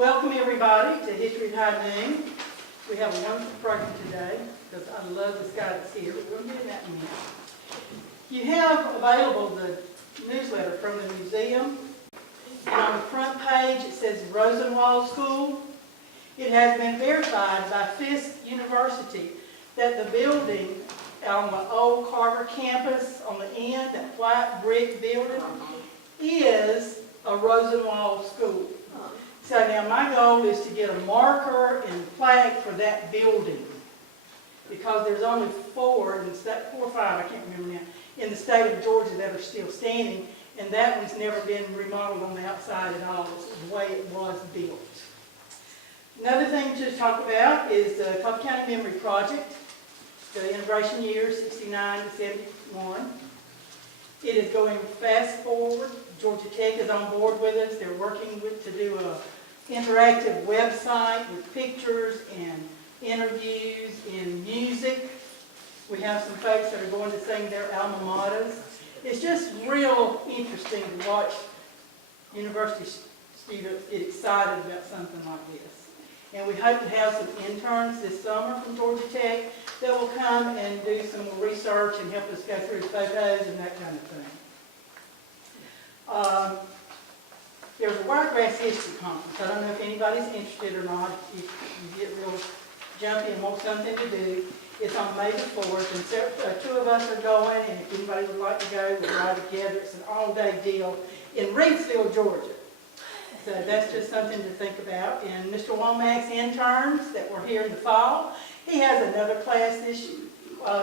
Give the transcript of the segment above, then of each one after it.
Welcome everybody to History at High Noon. We have a wonderful program today because I love this guy that's here. We're going to do that in a minute. You have available the newsletter from the museum. And on the front page it says Rosenwald School. It has been verified by Fisk University that the building on the old Carver campus on the end, that white brick building, is a Rosenwald School. So now my goal is to get a marker and flag for that building, because there's only four or five, I can't remember now, in the state of Georgia that are still standing, and that one's never been remodeled on the outside at all. It's the way it was built. Another thing to talk about is the Coffee County Memory Project, the integration year 69 to 71. It is going fast forward. Georgia Tech is on board with us. They're working to do an interactive website with pictures and interviews and music. We have some folks that are going to sing their alma maters. It's just real interesting to watch university students get excited about something like this. And we hope to have some interns this summer from Georgia Tech that will come and do some research and help us go through photos and that kind of thing. There's a Wiregrass History Conference. I don't know if anybody's interested or not. If you get real jumpy and want something to do, it's on May the 4th, and two of us are going, and if anybody would like to go, we'll ride together. It's an all-day deal in Reedsville, Georgia. So that's just something to think about. And Mr. Womack's interns that were here in the fall, he has another class this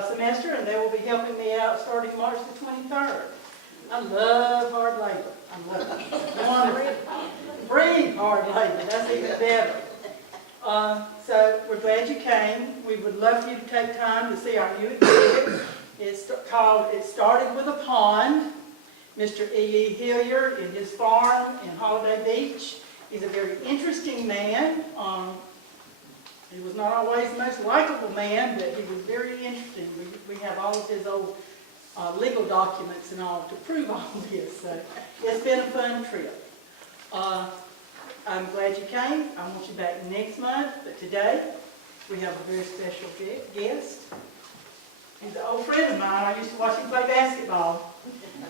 semester, and they will be helping me out starting March the 23rd. I love hard labor. I love it. I want to breathe hard labor. That's even better. So we're glad you came. We would love for you to take time to see our new exhibit. It's called It Started with a Pond. Mr. E.E. Hilliard in his farm in Holiday Beach. He's a very interesting man. He was not always the most likable man, but he was very interesting. We have all of his old legal documents and all to prove all this. So it's been a fun trip. I'm glad you came. I want you back next month, but today we have a very special guest. He's an old friend of mine. I used to watch him play basketball.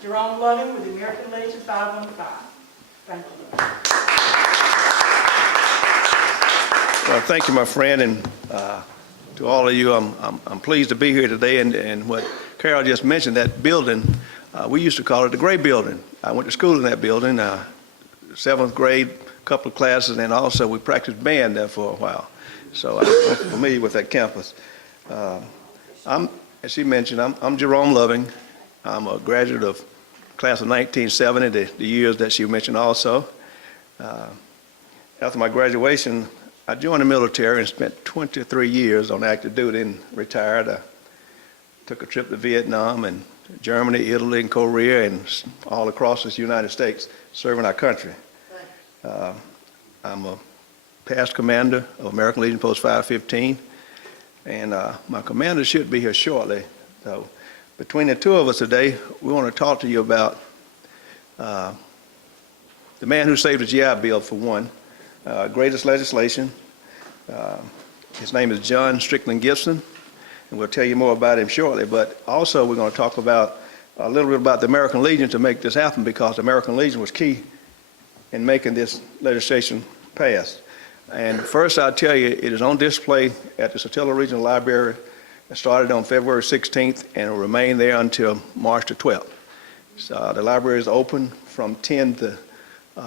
Jerome Loving with the American Legion 515. Thank you. Well, thank you, my friend, and to all of you, I'm pleased to be here today. And what Carol just mentioned, that building, we used to call it the Gray Building. I went to school in that building, 7th grade, a couple of classes, and also we practiced band there for a while. So I'm familiar with that campus. As she mentioned, I'm Jerome Loving. I'm a graduate of class of 1970, the years that she mentioned also. After my graduation, I joined the military and spent 23 years on active duty and retired. I took a trip to Vietnam and Germany, Italy, and Korea, and all across this United States serving our country. I'm a past commander of American Legion Post 515, and my commander should be here shortly. So between the two of us today, we want to talk to you about the man who saved the GI Bill, for one, greatest legislation. His name is John Strickland Gibson, and we'll tell you more about him shortly. But also we're going to talk about a little bit about the American Legion to make this happen, because the American Legion was key in making this legislation pass. And first I'll tell you, it is on display at the Satilla Regional Library. It started on February 16th and will remain there until March the 12th. So the library is open from 10 to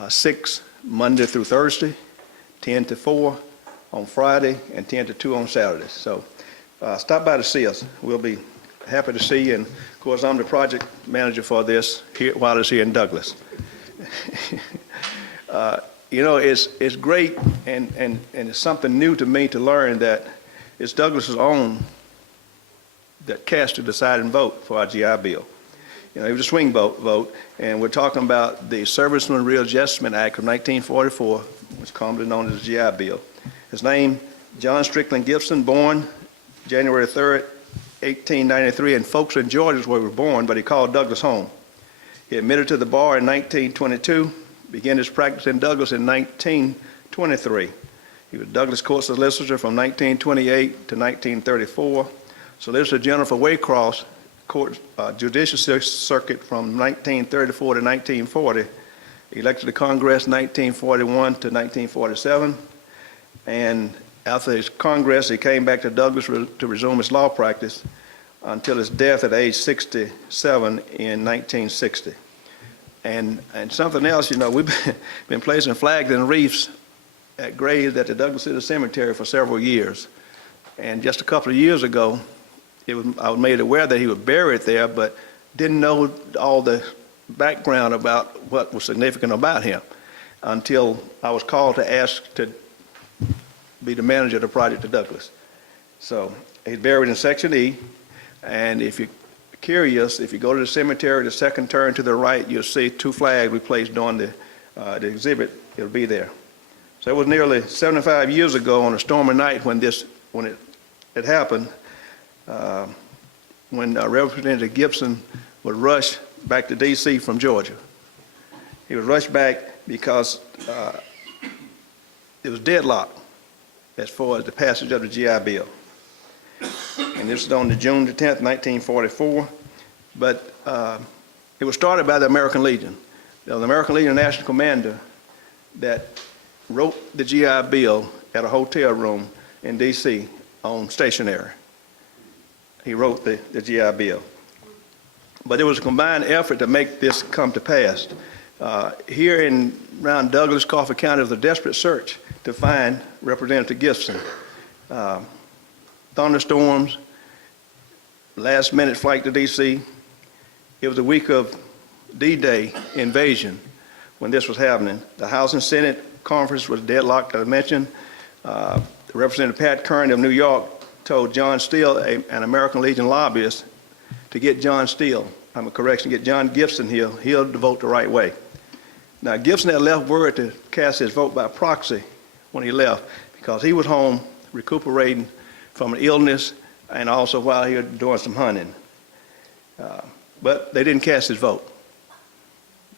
6 Monday through Thursday, 10 to 4 on Friday, and 10 to 2 on Saturdays. So stop by to see us. We'll be happy to see you. And of course, I'm the project manager for this here while it's here in Douglas. You know, it's great, and it's something new to me to learn that it's Douglas's own that cast the deciding vote for our GI Bill. You know, it was a swing vote, and we're talking about the Servicemen Readjustment Act of 1944, which is commonly known as the GI Bill. His name, John Strickland Gibson, born January 3rd, 1893, and folks in Georgia is where he was born, but he called Douglas home. He admitted to the bar in 1922, began his practice in Douglas in 1923. He was Douglas Court Solicitor from 1928 to 1934, Solicitor General for Waycross Court Judicial Circuit from 1934 to 1940, elected to Congress 1941 to 1947, and after his Congress, he came back to Douglas to resume his law practice until his death at age 67 in 1960. And something else, you know, we've been placing flags and wreaths at graves at the Douglas City Cemetery for several years. And just a couple of years ago, I was made aware that he was buried there, but didn't know all the background about what was significant about him until I was called to ask to be the manager of the project at Douglas. So he's buried in Section E, and if you're curious, if you go to the cemetery, the second turn to the right, you'll see two flags we placed during the exhibit. It'll be there. So it was nearly 75 years ago on a stormy night when it happened, when Representative Gibson was rushed back to D.C. from Georgia. He was rushed back because it was deadlocked as far as the passage of the GI Bill. And this is on the June the 10th, 1944. But it was started by the American Legion. The American Legion National Commander that wrote the GI Bill at a hotel room in D.C. on stationery. He wrote the GI Bill. But it was a combined effort to make this come to pass. Here around Douglas, Coffee County, there was a desperate search to find Representative Gibson. Thunderstorms, last-minute flight to D.C. It was the week of D-Day invasion when this was happening. The House and Senate conference was deadlocked, as I mentioned. Representative Pat Kearney of New York told John Steele, an American Legion lobbyist, to get John Gibson here. He'll vote the right way. Now, Gibson had left word to cast his vote by proxy when he left because he was home recuperating from an illness and also while he was doing some hunting. But they didn't cast his vote.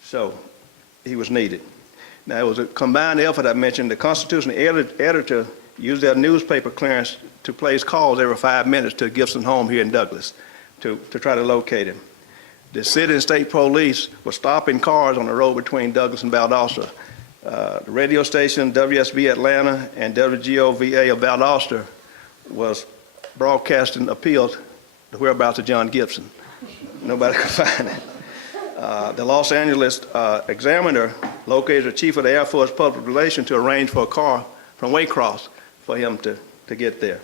So he was needed. Now, it was a combined effort. I mentioned the Constitution editor used their newspaper clearance to place calls every 5 minutes to Gibson's home here in Douglas to try to locate him. The city and state police were stopping cars on the road between Douglas and Valdosta. The radio station WSB Atlanta and WGOVA of Valdosta was broadcasting appeals to whereabouts of John Gibson. Nobody could find him. The Los Angeles Examiner located the chief of the Air Force Public Relations to arrange for a car from Waycross for him to get there.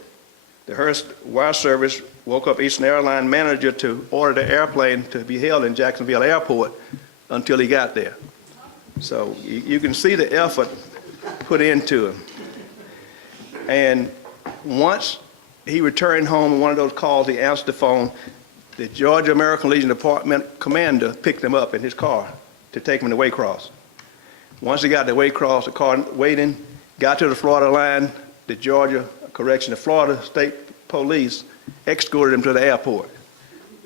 The Hearst Wire Service woke up Eastern Airline manager to order the airplane to be held in Jacksonville Airport until he got there. So you can see the effort put into him. And once he returned home on one of those calls, he answered the phone. The Georgia American Legion Department commander picked him up in his car to take him to Waycross. Once he got to Waycross, the car waiting, got to the Florida line, the Florida State Police escorted him to the airport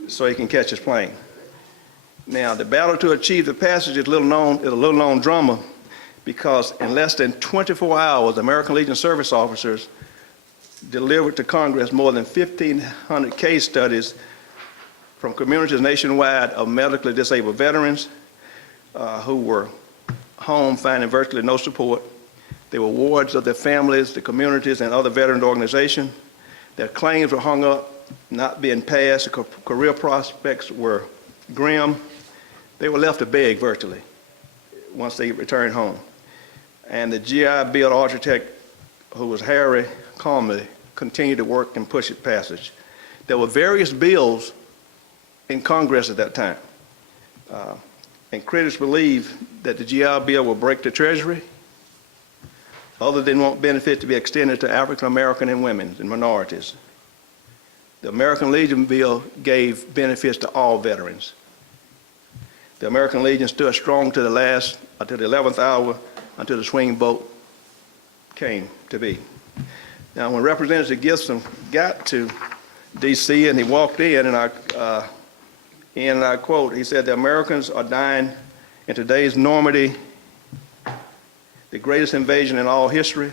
so he can catch his plane. Now, the battle to achieve the passage is a little known drama because in less than 24 hours, American Legion service officers delivered to Congress more than 1,500 case studies from communities nationwide of medically disabled veterans who were home finding virtually no support. They were wards of their families, the communities, and other veteran organizations. Their claims were hung up, not being passed. The career prospects were grim. They were left to beg virtually once they returned home. And the GI Bill architect, who was Harry Comey, continued to work and push its passage. There were various bills in Congress at that time. And critics believe that the GI Bill will break the Treasury. Others didn't want benefit to be extended to African American and women and minorities. The American Legion Bill gave benefits to all veterans. The American Legion stood strong to the 11th hour, until the swing vote came to be. Now, when Representative Gibson got to D.C. and he walked in, and I quote, he said, "The Americans are dying in today's Normandy the greatest invasion in all history.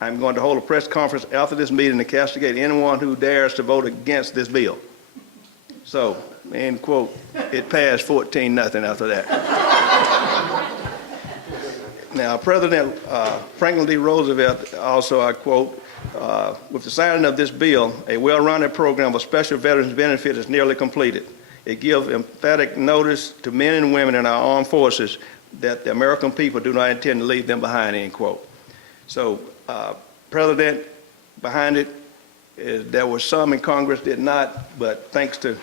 I'm going to hold a press conference after this meeting to castigate anyone who dares to vote against this bill. So, end quote, it passed 14-0 after that. Now, President Franklin D. Roosevelt also, I quote, with the signing of this bill, a well-rounded program of special veterans benefits is nearly completed. It gives emphatic notice to men and women in our armed forces that the American people do not intend to leave them behind, end quote. So, President behind it, there were some in Congress did not, but thanks to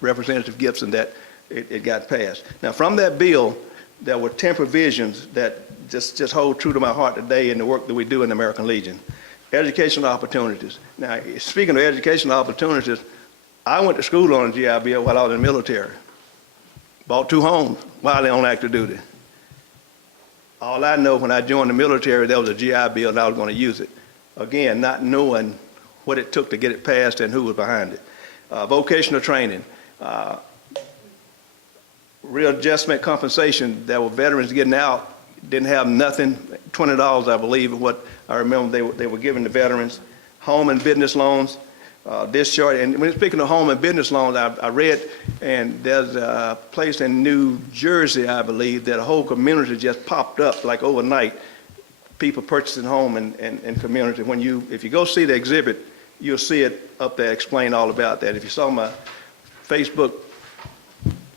Representative Gibson that it got passed. Now, from that bill, there were 10 provisions that just hold true to my heart today in the work that we do in the American Legion. Educational opportunities. Now, speaking of educational opportunities, I went to school on a GI Bill while I was in the military. Bought 2 homes while they on active duty. All I know when I joined the military, there was a GI Bill and I was going to use it. Again, not knowing what it took to get it passed and who was behind it. Vocational training. Readjustment compensation that were veterans getting out didn't have nothing, $20 I believe is what I remember they were giving the veterans. Home and business loans, discharge, and when speaking of home and business loans, I read, and there's a place in New Jersey, I believe, that a whole community just popped up like overnight, people purchasing home and community. If you go see the exhibit, you'll see it up there, explain all about that. If you saw my Facebook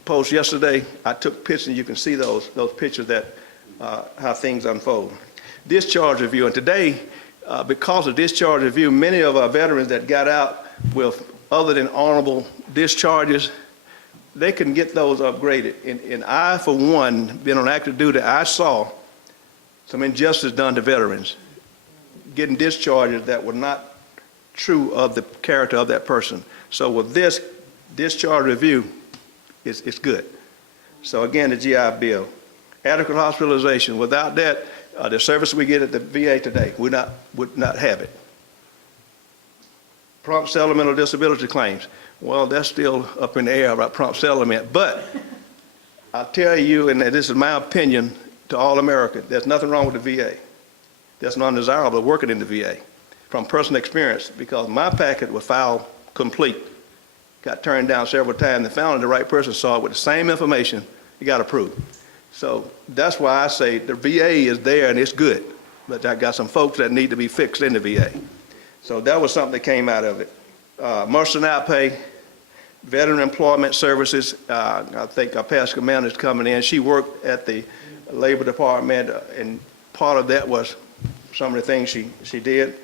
post yesterday, I took pictures, and you can see those pictures that how things unfold. Discharge review, and today, because of discharge review, many of our veterans that got out with other than honorable discharges, they can get those upgraded. And I, for one, being on active duty, I saw some injustice done to veterans, getting discharges that were not true of the character of that person. So with this discharge review, it's good. So again, the GI Bill. Adequate hospitalization. Without that, the service we get at the VA today would not have it. Prompt settlement of disability claims. Well, that's still up in the air about prompt settlement, but I'll tell you, and this is my opinion to all America, there's nothing wrong with the VA. That's not undesirable working in the VA from personal experience, because my packet was filed complete. Got turned down several times, and finally the right person saw it with the same information, it got approved. So that's why I say the VA is there and it's good, but I got some folks that need to be fixed in the VA. So that was something that came out of it. Mercenary pay, veteran employment services. I think our past commander is coming in. She worked at the Labor Department, and part of that was some of the things she did.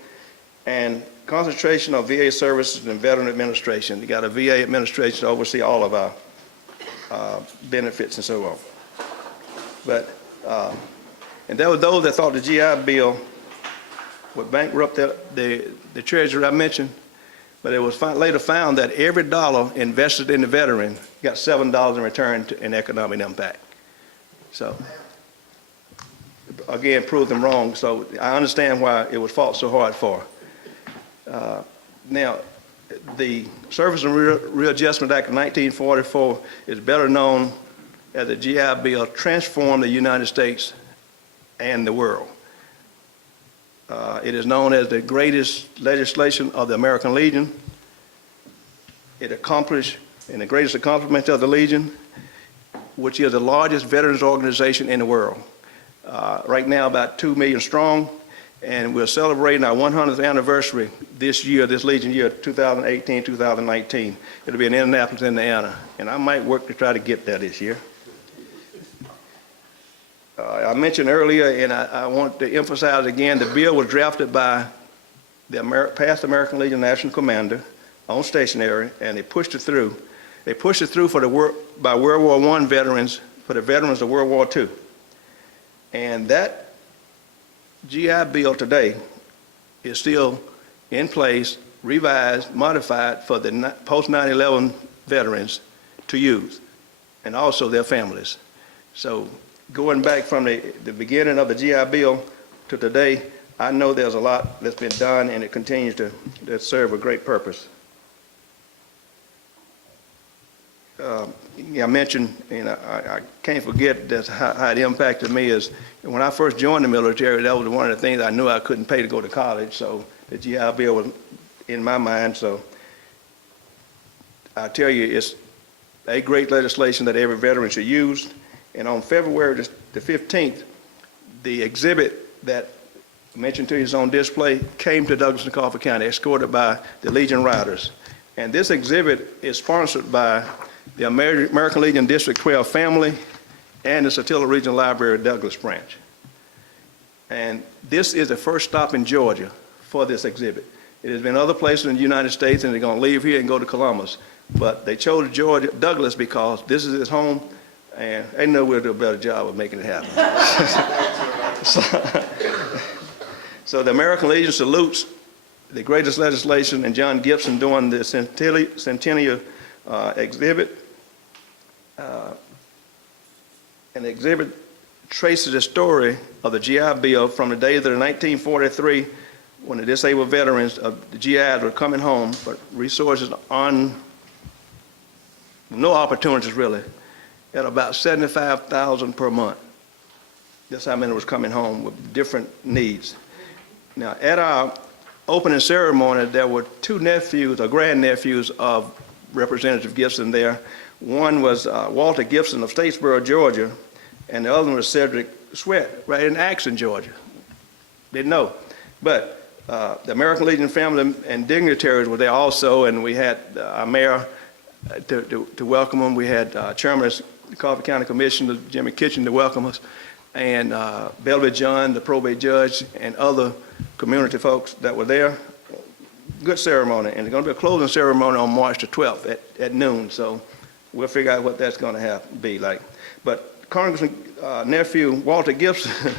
And concentration on VA services and veteran administration. You got a VA administration to oversee all of our benefits and so on. But, and there were those that thought the GI Bill would bankrupt the treasury I mentioned, but it was later found that every dollar invested in the veteran got $7 in return in economic impact. So, again, proved them wrong. So I understand why it was fought so hard for. Now, the Service and Readjustment Act of 1944 is better known as the GI Bill transformed the United States and the world. It is known as the greatest legislation of the American Legion. It accomplished, and the greatest accomplishment of the Legion, which is the largest veterans organization in the world. Right now, about 2 million strong, and we're celebrating our 100th anniversary this year, this Legion year, 2018, 2019. It'll be in Indianapolis, Indiana, and I might work to try to get there this year. I mentioned earlier, and I want to emphasize again, the bill was drafted by the past American Legion National Commander on stationary, and they pushed it through. They pushed it through by World War I veterans, for the veterans of World War II. And that GI Bill today is still in place, revised, modified for the post 9/11 veterans to use, and also their families. So going back from the beginning of the GI Bill to today, I know there's a lot that's been done, and it continues to serve a great purpose. I mentioned, and I can't forget that's how it impacted me is when I first joined the military, that was one of the things I knew I couldn't pay to go to college, so the GI Bill was in my mind. So I tell you, it's a great legislation that every veteran should use. And on February the 15th, the exhibit that I mentioned to you is on display came to Douglas and Colfax County, escorted by the Legion Riders. And this exhibit is sponsored by the American Legion District 12 family and the Satilla Regional Library Douglas branch. And this is the first stop in Georgia for this exhibit. It has been other places in the United States, and they're going to leave here and go to Columbus. But they chose Georgia, Douglas, because this is his home, and they know we'll do a better job of making it happen. So the American Legion salutes the greatest legislation and John Gibson doing the centennial exhibit. And the exhibit traces the story of the GI Bill from the days of 1943 when the disabled veterans of the GIs were coming home, but resources on no opportunities really, at about 75,000 per month. That's how many was coming home with different needs. Now, at our opening ceremony, there were two nephews or grandnephews of Representative Gibson there. One was Walter Gibson of Statesboro, Georgia, and the other one was Cedric Sweat, right in Axon, Georgia. Didn't know. But the American Legion family and dignitaries were there also, and we had our mayor to welcome them. We had Chairman of the Colfax County Commissioner, Jimmy Kitchen, to welcome us, and Belvy John, the probate judge, and other community folks that were there. Good ceremony, and there's going to be a closing ceremony on March the 12th at noon, so we'll figure out what that's going to be like. But Congressman nephew Walter Gibson,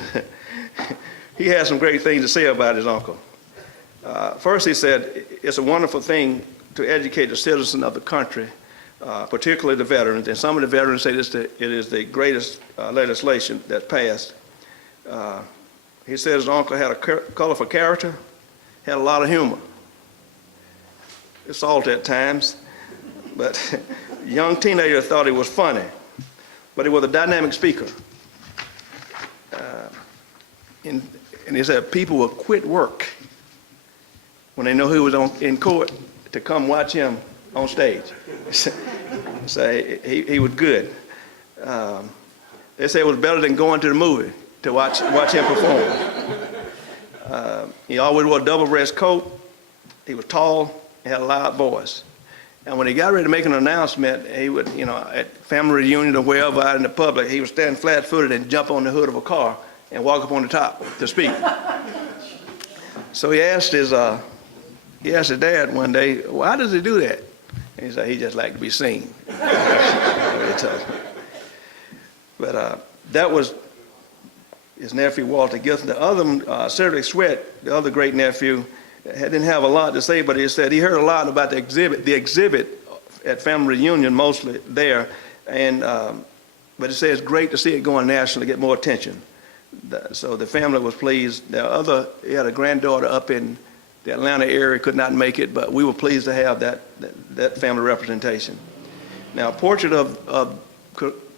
he had some great things to say about his uncle. First, he said, it's a wonderful thing to educate the citizens of the country, particularly the veterans, and some of the veterans say it is the greatest legislation that passed. He said his uncle had a colorful character, had a lot of humor. It's salty at times, but young teenagers thought he was funny, but he was a dynamic speaker. And he said people would quit work when they know he was in court to come watch him on stage. So he was good. They say it was better than going to the movie to watch him perform. He always wore a double-breast coat. He was tall. He had a loud voice. And when he got ready to make an announcement, he would, at family reunion or wherever out in the public, he would stand flat-footed and jump on the hood of a car and walk up on the top to speak. So he asked his dad one day, why does he do that? And he said, he just liked to be seen. But that was his nephew, Walter Gibson. The other one, Cedric Sweat, the other great nephew, didn't have a lot to say, but he said he heard a lot about the exhibit at family reunion, mostly there. And but he said it's great to see it going nationally, get more attention. So the family was pleased. He had a granddaughter up in the Atlanta area, could not make it, but we were pleased to have that family representation. Now, a portrait of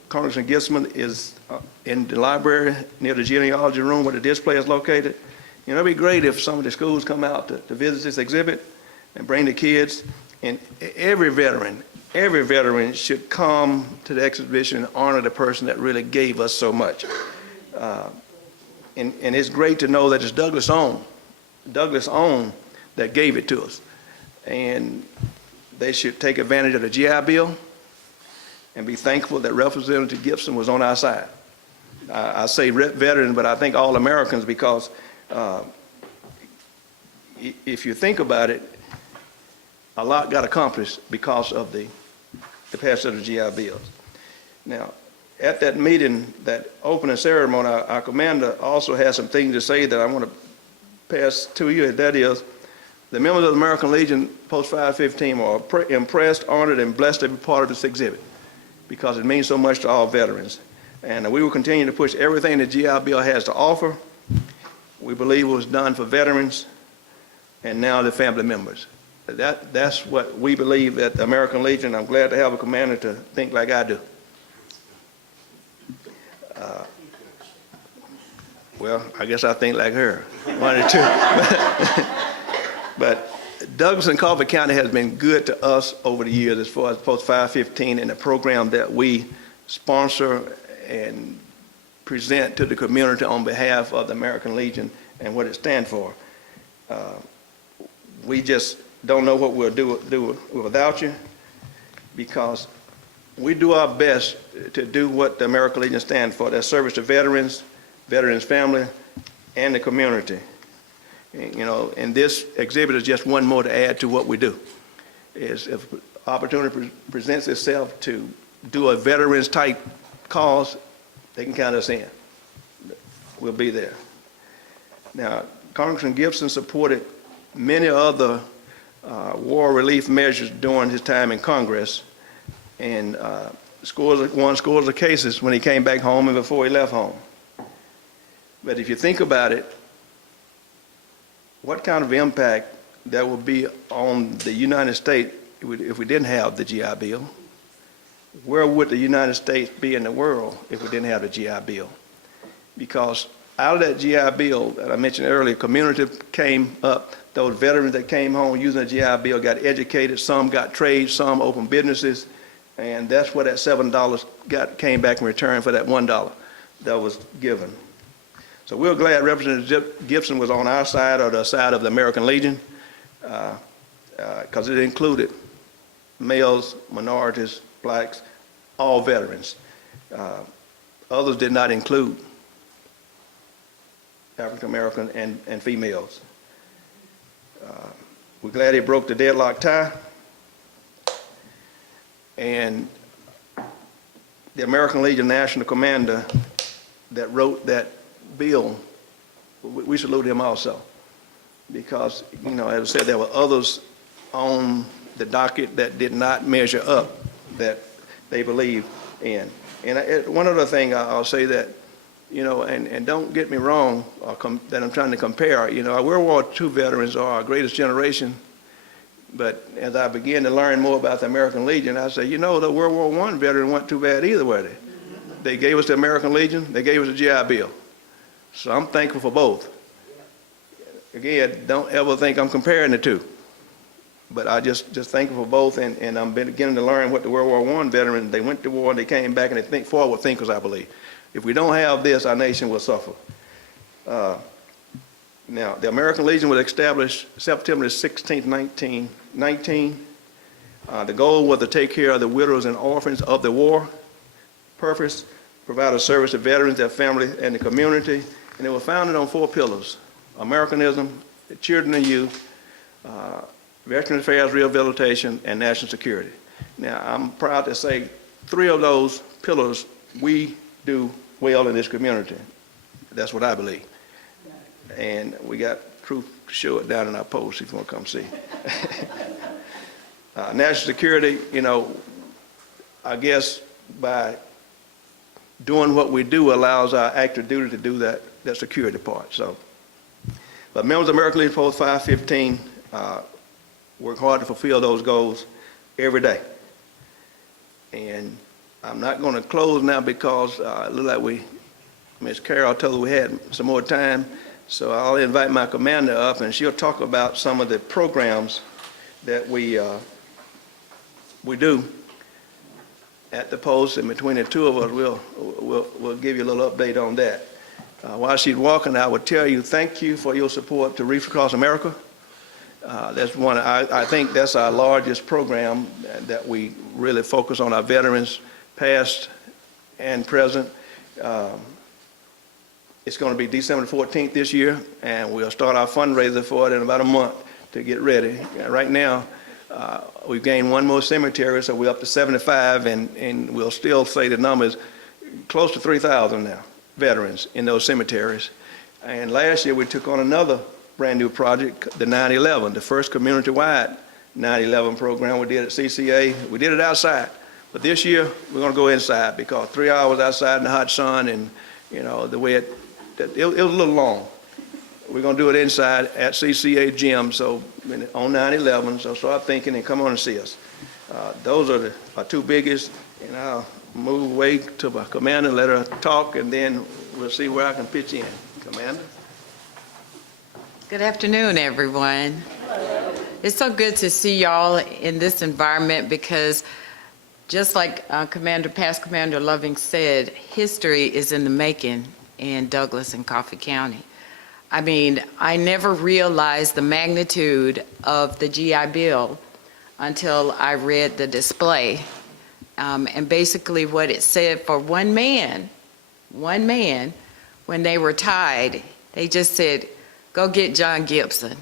Congressman Gibson is in the library near the genealogy room where the display is located. It'd be great if some of the schools come out to visit this exhibit and bring the kids. And every veteran should come to the exhibition and honor the person that really gave us so much. And it's great to know that it's Douglas own that gave it to us. And they should take advantage of the GI Bill and be thankful that Representative Gibson was on our side. I say veteran, but I think all Americans, because if you think about it, a lot got accomplished because of the passage of the GI Bills. Now, at that meeting, that opening ceremony, our commander also has some things to say that I want to pass to you. That is, the members of the American Legion Post 515 are impressed, honored, and blessed to be part of this exhibit because it means so much to all veterans. And we will continue to push everything the GI Bill has to offer. We believe it was done for veterans and now the family members. That's what we believe at the American Legion. I'm glad to have a commander to think like I do. Well, I guess I think like her, one or two. But Douglas and Coffee County has been good to us over the years as far as Post 515 and the program that we sponsor and present to the community on behalf of the American Legion and what it stands for. We just don't know what we'll do without you, because we do our best to do what the American Legion stands for. That's service to veterans, veterans' family, and the community. And this exhibit is just one more to add to what we do. If opportunity presents itself to do a veterans type cause, they can count us in. We'll be there. Now, Congressman Gibson supported many other war relief measures during his time in Congress, and won scores of cases when he came back home and before he left home. But if you think about it, what kind of impact that would be on the United States if we didn't have the GI Bill? Where would the United States be in the world if we didn't have the GI Bill? Because out of that GI Bill that I mentioned earlier, community came up. Those veterans that came home using the GI Bill got educated. Some got trades, some opened businesses, and that's where that $7 came back in return for that $1 that was given. So we're glad Representative Gibson was on our side or the side of the American Legion, because it included males, minorities, blacks, all veterans. Others did not include African American and females. We're glad he broke the deadlock tie. And the American Legion National Commander that wrote that bill, we salute him also. Because, as I said, there were others on the docket that did not measure up that they believe in. And one other thing I'll say that, and don't get me wrong, that I'm trying to compare. Our World War II veterans are our greatest generation. But as I began to learn more about the American Legion, I said, the World War I veteran wasn't too bad either, were they? They gave us the American Legion, they gave us the GI Bill. So I'm thankful for both. Again, don't ever think I'm comparing the two. But I just thankful for both, and I'm beginning to learn what the World War I veterans, they went to war and they came back, and they think forward thinkers, I believe. If we don't have this, our nation will suffer. Now, the American Legion was established September 16, 1919. The goal was to take care of the widows and orphans of the war. Purpose, provide a service to veterans, their family, and the community. And it was founded on 4 pillars: Americanism, children and youth, Veterans Affairs Rehabilitation, and national security. Now, I'm proud to say 3 of those pillars we do well in this community. That's what I believe. And we got proof to show it down in our post if you want to come see. National security, I guess by doing what we do allows our active duty to do that security part. So, but members of American Legion Post 515 work hard to fulfill those goals every day. And I'm not going to close now because it looks like Ms. Carroll told us we had some more time. So I'll invite my commander up, and she'll talk about some of the programs that we do at the post, and between the two of us, we'll give you a little update on that. While she's walking, I would tell you thank you for your support to Reef Across America. That's one. I think that's our largest program that we really focus on our veterans, past and present. It's going to be December 14th this year, and we'll start our fundraiser for it in about a month to get ready. Right now, we've gained 1 more cemetery, so we're up to 75, and we'll still say the number is close to 3,000 now, veterans in those cemeteries. And last year, we took on another brand new project, the 9/11, the first community-wide 9/11 program we did at CCA. We did it outside, but this year, we're going to go inside because 3 hours outside in the hot sun, and the way it was a little long. we're going to do it inside at CCA Gym, so on 9/11, so start thinking and come on and see us. Those are our two biggest, and I'll move away to my commander, let her talk, and then we'll see where I can pitch in. Commander? Good afternoon, everyone. It's so good to see y'all in this environment because just like Past Commander Loving said, history is in the making in Douglas and Coffee County. I mean, I never realized the magnitude of the GI Bill until I read the display. And basically what it said for one man, when they were tied, they just said, go get John Gibson.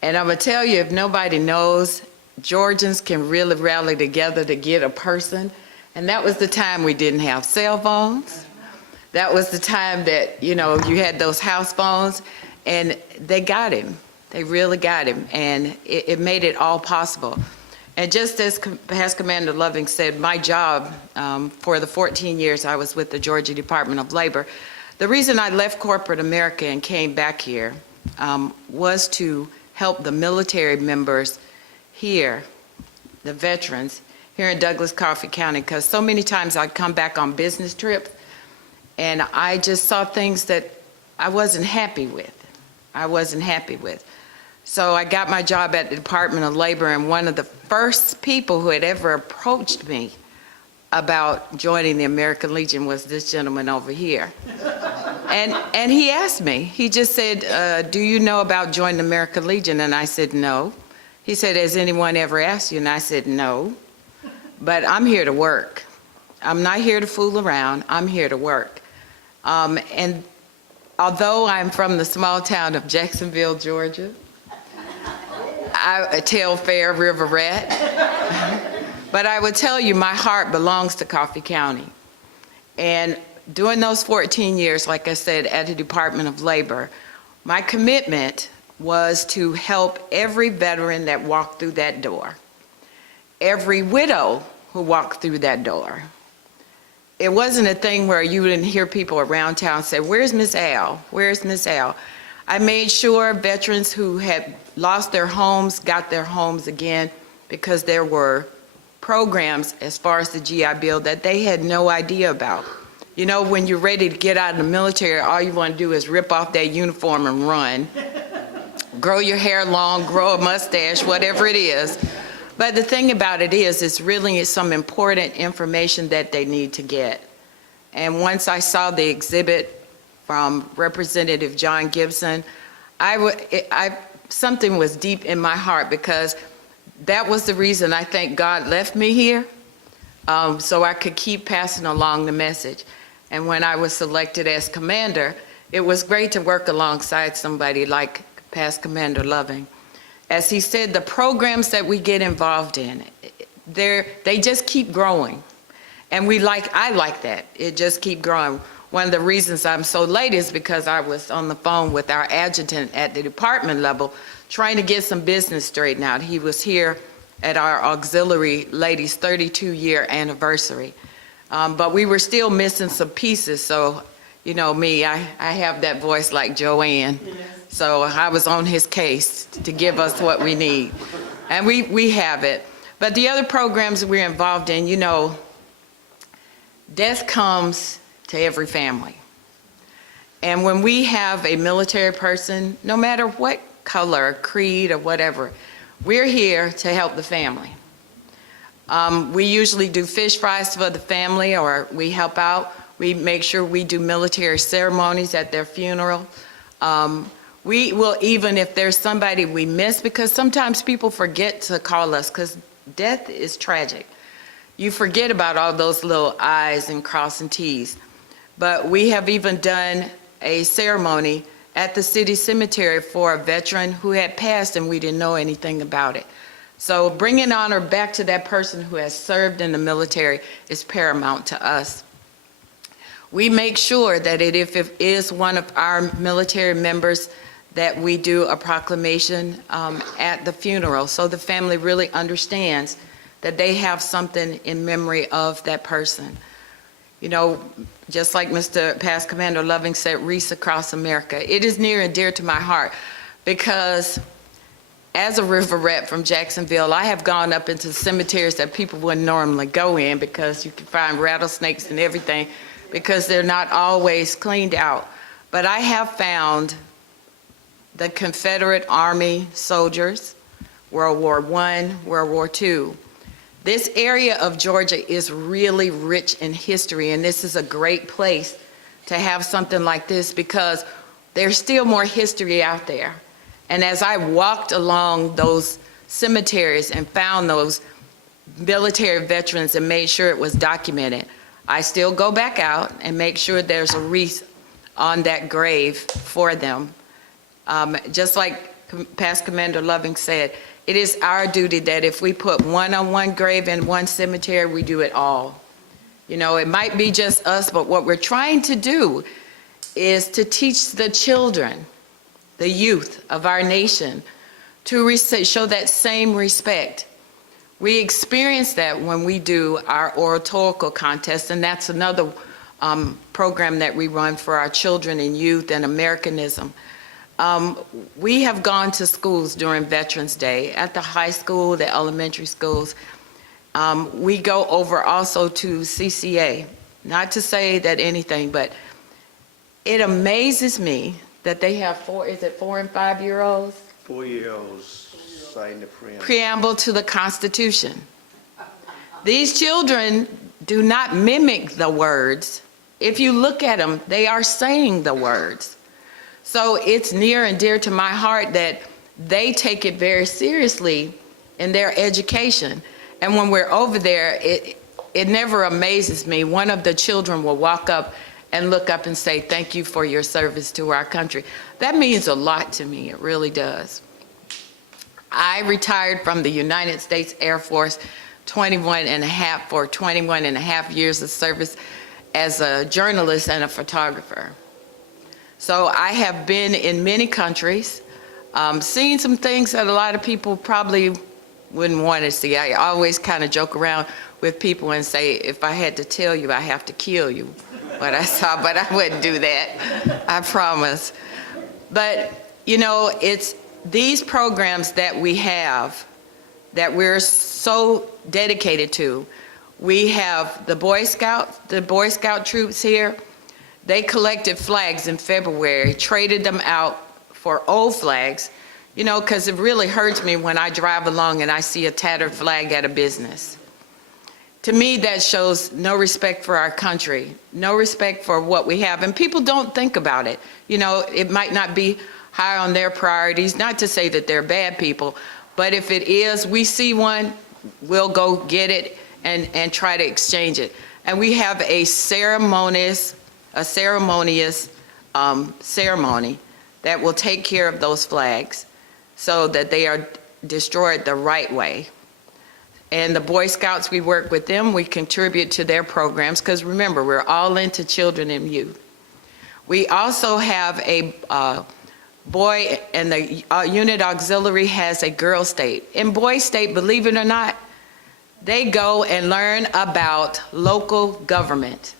And I'm gonna tell you, if nobody knows, Georgians can really rally together to get a person. And that was the time we didn't have cell phones. That was the time that, you had those house phones, and they got him. They really got him, and it made it all possible. And just as Past Commander Loving said, my job for the 14 years I was with the Georgia Department of Labor, the reason I left corporate America and came back here was to help the military members here, the veterans, here in Douglas, Coffee County, because so many times I'd come back on business trips, and I just saw things that I wasn't happy with. So I got my job at the Department of Labor, and one of the first people who had ever approached me about joining the American Legion was this gentleman over here. And he asked me, he just said, do you know about joining the American Legion? And I said, no. He said, has anyone ever asked you? And I said, no. But I'm here to work. I'm not here to fool around. I'm here to work. And although I'm from the small town of Jacksonville, Georgia, I tell fair river rat, but I would tell you my heart belongs to Coffee County. And during those 14 years, like I said, at the Department of Labor, my commitment was to help every veteran that walked through that door, every widow who walked through that door. It wasn't a thing where you didn't hear people around town say, where's Miss Al? Where's Miss Al? I made sure veterans who had lost their homes got their homes again, because there were programs as far as the GI Bill that they had no idea about. You know, when you're ready to get out of the military, all you want to do is rip off that uniform and run. Grow your hair long, grow a mustache, whatever it is. But the thing about it is, it's really some important information that they need to get. And once I saw the exhibit from Representative John Gibson, something was deep in my heart, because that was the reason I think God left me here, so I could keep passing along the message. And when I was selected as commander, it was great to work alongside somebody like Past Commander Loving. As he said, the programs that we get involved in, they just keep growing. And I like that. It just keep growing. One of the reasons I'm so late is because I was on the phone with our adjutant at the department level trying to get some business straightened out. He was here at our auxiliary ladies' 32-year anniversary. But we were still missing some pieces, so you know me, I have that voice like Joanne. Yes. So I was on his case to give us what we need. And we have it. But the other programs we're involved in, you know, death comes to every family. And when we have a military person, no matter what color, creed, or whatever, we're here to help the family. We usually do fish fries for the family, or we help out. We make sure we do military ceremonies at their funeral. We will, even if there's somebody we miss, because sometimes people forget to call us, because death is tragic. You forget about all those little I's and crossing T's. But we have even done a ceremony at the city cemetery for a veteran who had passed and we didn't know anything about it. So bringing honor back to that person who has served in the military is paramount to us. We make sure that if it is one of our military members, that we do a proclamation at the funeral, so the family really understands that they have something in memory of that person. You know, just like Mr. Past Commander Loving said, Wreaths Across America. It is near and dear to my heart because as a river rat from Jacksonville, I have gone up into cemeteries that people wouldn't normally go in because you can find rattlesnakes and everything because they're not always cleaned out. But I have found the Confederate Army soldiers, World War I, World War II. This area of Georgia is really rich in history, and this is a great place to have something like this because there's still more history out there. And as I walked along those cemeteries and found those military veterans and made sure it was documented, I still go back out and make sure there's a wreath on that grave for them. Just like Past Commander Loving said, it is our duty that if we put one on one grave in one cemetery, we do it all. You know, it might be just us, but what we're trying to do is to teach the children, the youth of our nation, to show that same respect. We experience that when we do our oratorical contest, and that's another program that we run for our children and youth and Americanism. We have gone to schools during Veterans Day, at the high school, the elementary schools. We go over also to CCA, not to say that anything, but it amazes me that they have 4 and 5 year olds? 4-year-olds sign the preamble to the Constitution. These children do not mimic the words. If you look at them, they are saying the words. So it's near and dear to my heart that they take it very seriously in their education. And when we're over there, it never amazes me. One of the children will walk up and look up and say, "Thank you for your service to our country." That means a lot to me, it really does. I retired from the United States Air Force for 21 and a half years of service as a journalist and a photographer. So I have been in many countries, seen some things that a lot of people probably wouldn't want to see. I always kind of joke around with people and say, if I had to tell you, I have to kill you. What I saw, but I wouldn't do that, I promise. But, you know, it's these programs that we have that we're so dedicated to. We have the Boy Scout troops here. They collected flags in February, traded them out for old flags, you know, because it really hurts me when I drive along and I see a tattered flag at a business. To me, that shows no respect for our country, no respect for what we have, and people don't think about it. You know, it might not be high on their priorities, not to say that they're bad people, but if it is, we see one, we'll go get it and try to exchange it. And we have a ceremonious ceremony that will take care of those flags so that they are destroyed the right way. And the Boy Scouts, we work with them, we contribute to their programs, because remember, we're all into children and youth. We also have a boy, and the unit auxiliary has a girl state. In Boy State, believe it or not, they go and learn about local government.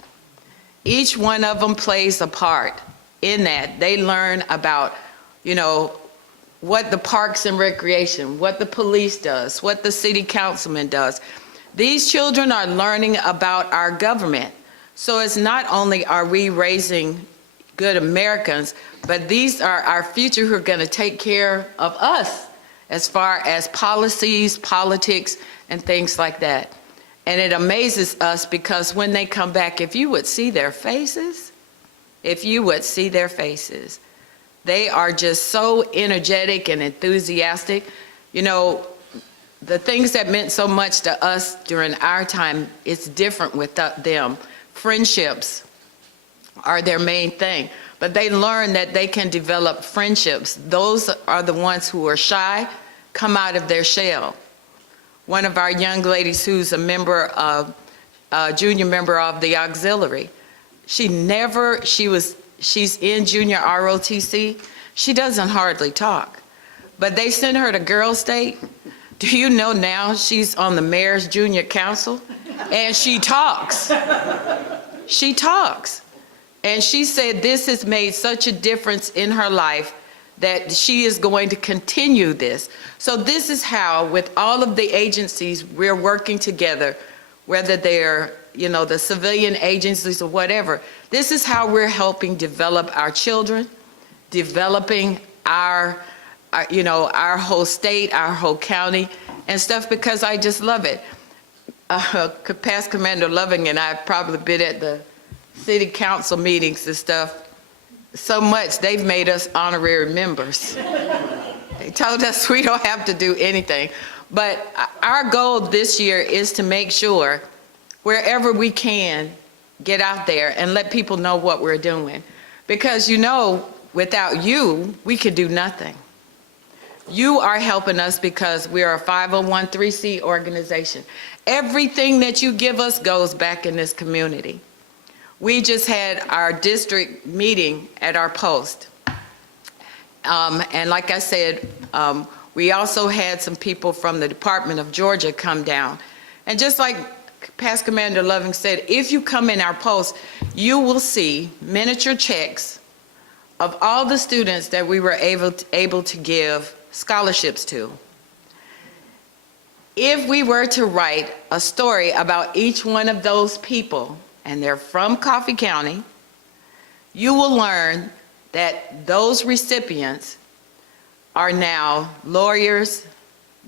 Each one of them plays a part in that. They learn about, you know, what the Parks and Recreation, what the police does, what the city councilman does. These children are learning about our government. So it's not only are we raising good Americans, but these are our future who are going to take care of us as far as policies, politics, and things like that. And it amazes us because when they come back, if you would see their faces, they are just so energetic and enthusiastic. You know, the things that meant so much to us during our time, it's different with them. Friendships are their main thing, but they learn that they can develop friendships. Those are the ones who are shy, come out of their shell. One of our young ladies who's a member of, junior member of the auxiliary, she's in junior ROTC. She doesn't hardly talk, but they sent her to Girl State. Do you know now she's on the mayor's junior council and she talks? she talks. And she said this has made such a difference in her life that she is going to continue this. So this is how, with all of the agencies, we're working together, whether they're, the civilian agencies or whatever. This is how we're helping develop our children, developing our whole state, our whole county and stuff, because I just love it. Past Commander Loving and I have probably been at the city council meetings and stuff so much, they've made us honorary members. They told us we don't have to do anything. But our goal this year is to make sure wherever we can get out there and let people know what we're doing. Because without you, we could do nothing. You are helping us because we are a 501(c)(3) organization. Everything that you give us goes back in this community. We just had our district meeting at our post. And like I said, we also had some people from the Department of Georgia come down. And just like Past Commander Loving said, if you come in our post, you will see miniature checks of all the students that we were able to give scholarships to. If we were to write a story about each one of those people, and they're from Coffee County, you will learn that those recipients are now lawyers,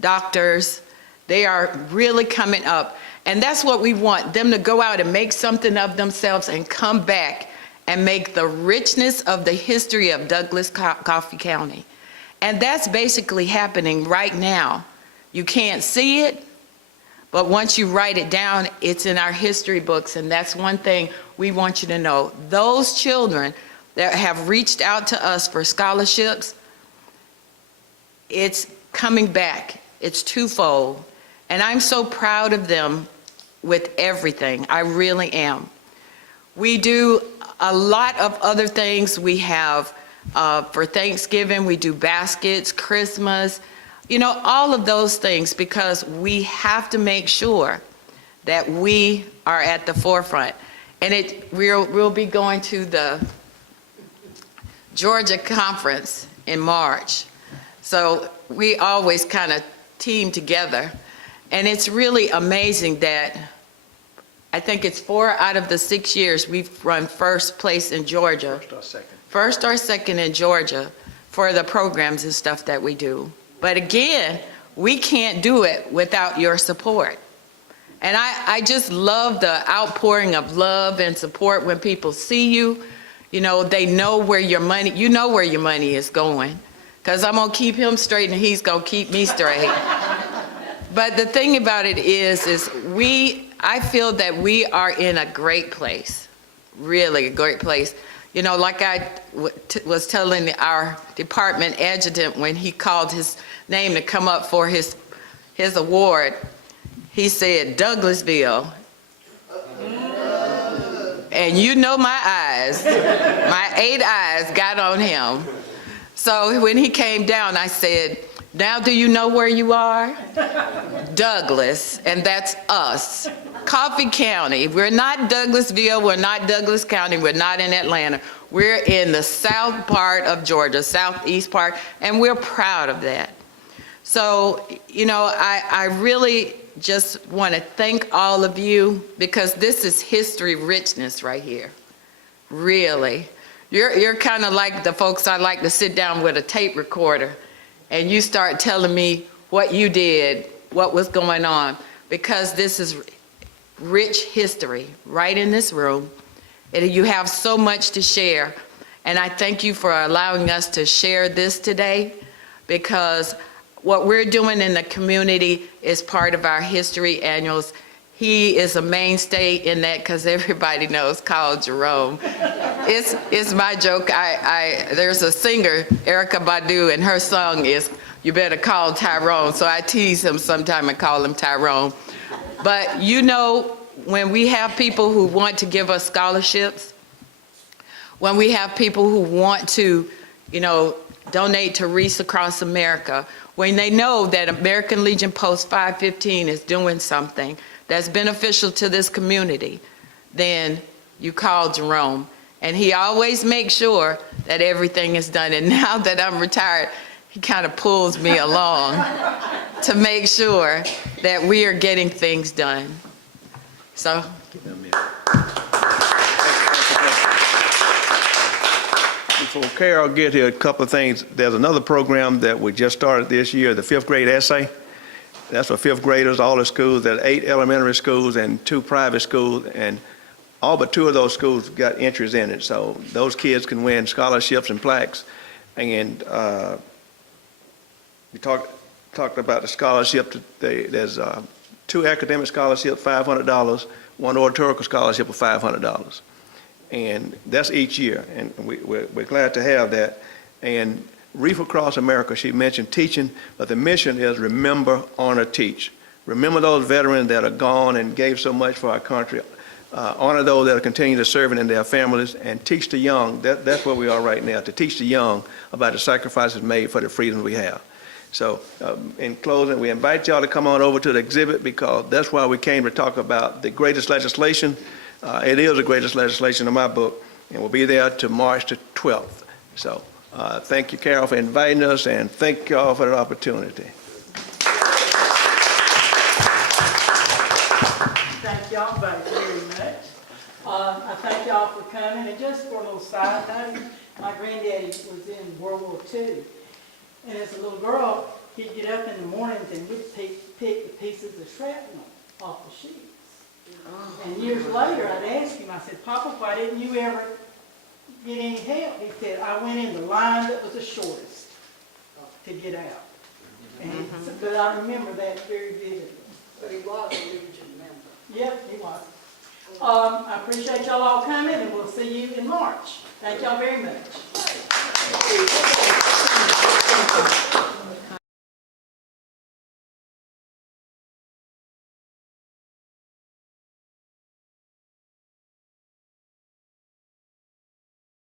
doctors. They are really coming up. And that's what we want, them to go out and make something of themselves and come back and make the richness of the history of Douglas Coffee County. And that's basically happening right now. You can't see it, but once you write it down, it's in our history books. And that's one thing we want you to know. Those children that have reached out to us for scholarships, it's coming back. It's twofold. And I'm so proud of them with everything. I really am. We do a lot of other things. We have, for Thanksgiving, we do baskets, Christmas, all of those things, because we have to make sure that we are at the forefront. And we'll be going to the Georgia conference in March. So we always kind of team together. And it's really amazing that I think it's 4 out of the 6 years we've run first place in Georgia. First or second in Georgia for the programs and stuff that we do. But again, we can't do it without your support. And I just love the outpouring of love and support when people see you. They know where your money, where your money is going. Because I'm going to keep him straight and he's going to keep me straight. But the thing about it is I feel that we are in a great place, really a great place. Like I was telling our department adjutant when he called his name to come up for his award, he said, Douglasville. And my eyes, my 8 eyes got on him. So when he came down, I said, now do you know where you are? Douglas, and that's us. Coffee County. We're not Douglasville, we're not Douglas County, we're not in Atlanta. We're in the south part of Georgia, southeast part, and we're proud of that. So, I really just want to thank all of you, because this is history richness right here. Really. You're kind of like the folks I like to sit down with a tape recorder and you start telling me what you did, what was going on, because this is rich history right in this room. And you have so much to share. And I thank you for allowing us to share this today, because what we're doing in the community is part of our history annuals. He is a mainstay in that, because everybody knows Carl Jerome. It's my joke. There's a singer, Erykah Badu, and her song is, "You Better Call Tyrone." So I tease him sometime and call him Tyrone. But when we have people who want to give us scholarships, when we have people who want to, donate to Reese Across America, when they know that American Legion Post 515 is doing something that's beneficial to this community, then you call Jerome, and he always makes sure that everything is done. And now that I'm retired, he kind of pulls me along to make sure that we are getting things done. So, Before Carol get here, a couple of things. There's another program that we just started this year, the fifth grade essay. That's for fifth graders, all the schools. There are 8 elementary schools and 2 private schools, and all but 2 of those schools got entries in it. So those kids can win scholarships and plaques. And we talked about the scholarship. There's 2 academic scholarships, $500, 1 oratorical scholarship of $500. And that's each year, and we're glad to have that. And Reef Across America, she mentioned teaching, but the mission is remember, honor, teach. Remember those veterans that are gone and gave so much for our country. Honor those that are continuing to serve in their families, and teach the young. That's where we are right now, to teach the young about the sacrifices made for the freedoms we have. So in closing, we invite y'all to come on over to the exhibit, because that's why we came to talk about the greatest legislation. It is the greatest legislation in my book, and we'll be there to March the 12th. So thank you, Carol, for inviting us, and thank y'all for the opportunity. Thank y'all both very much. I thank y'all for coming, and just for a little side note, my granddaddy was in World War II, and as a little girl, he'd get up in the mornings and we'd pick the pieces of shrapnel off the sheets. And years later, I'd ask him, I said, Papa, why didn't you ever get any help? He said, I went in the line that was the shortest to get out. And but I remember that very vividly. But he was a Legion member. Yep, he was. I appreciate y'all all coming, and we'll see you in March. Thank y'all very much.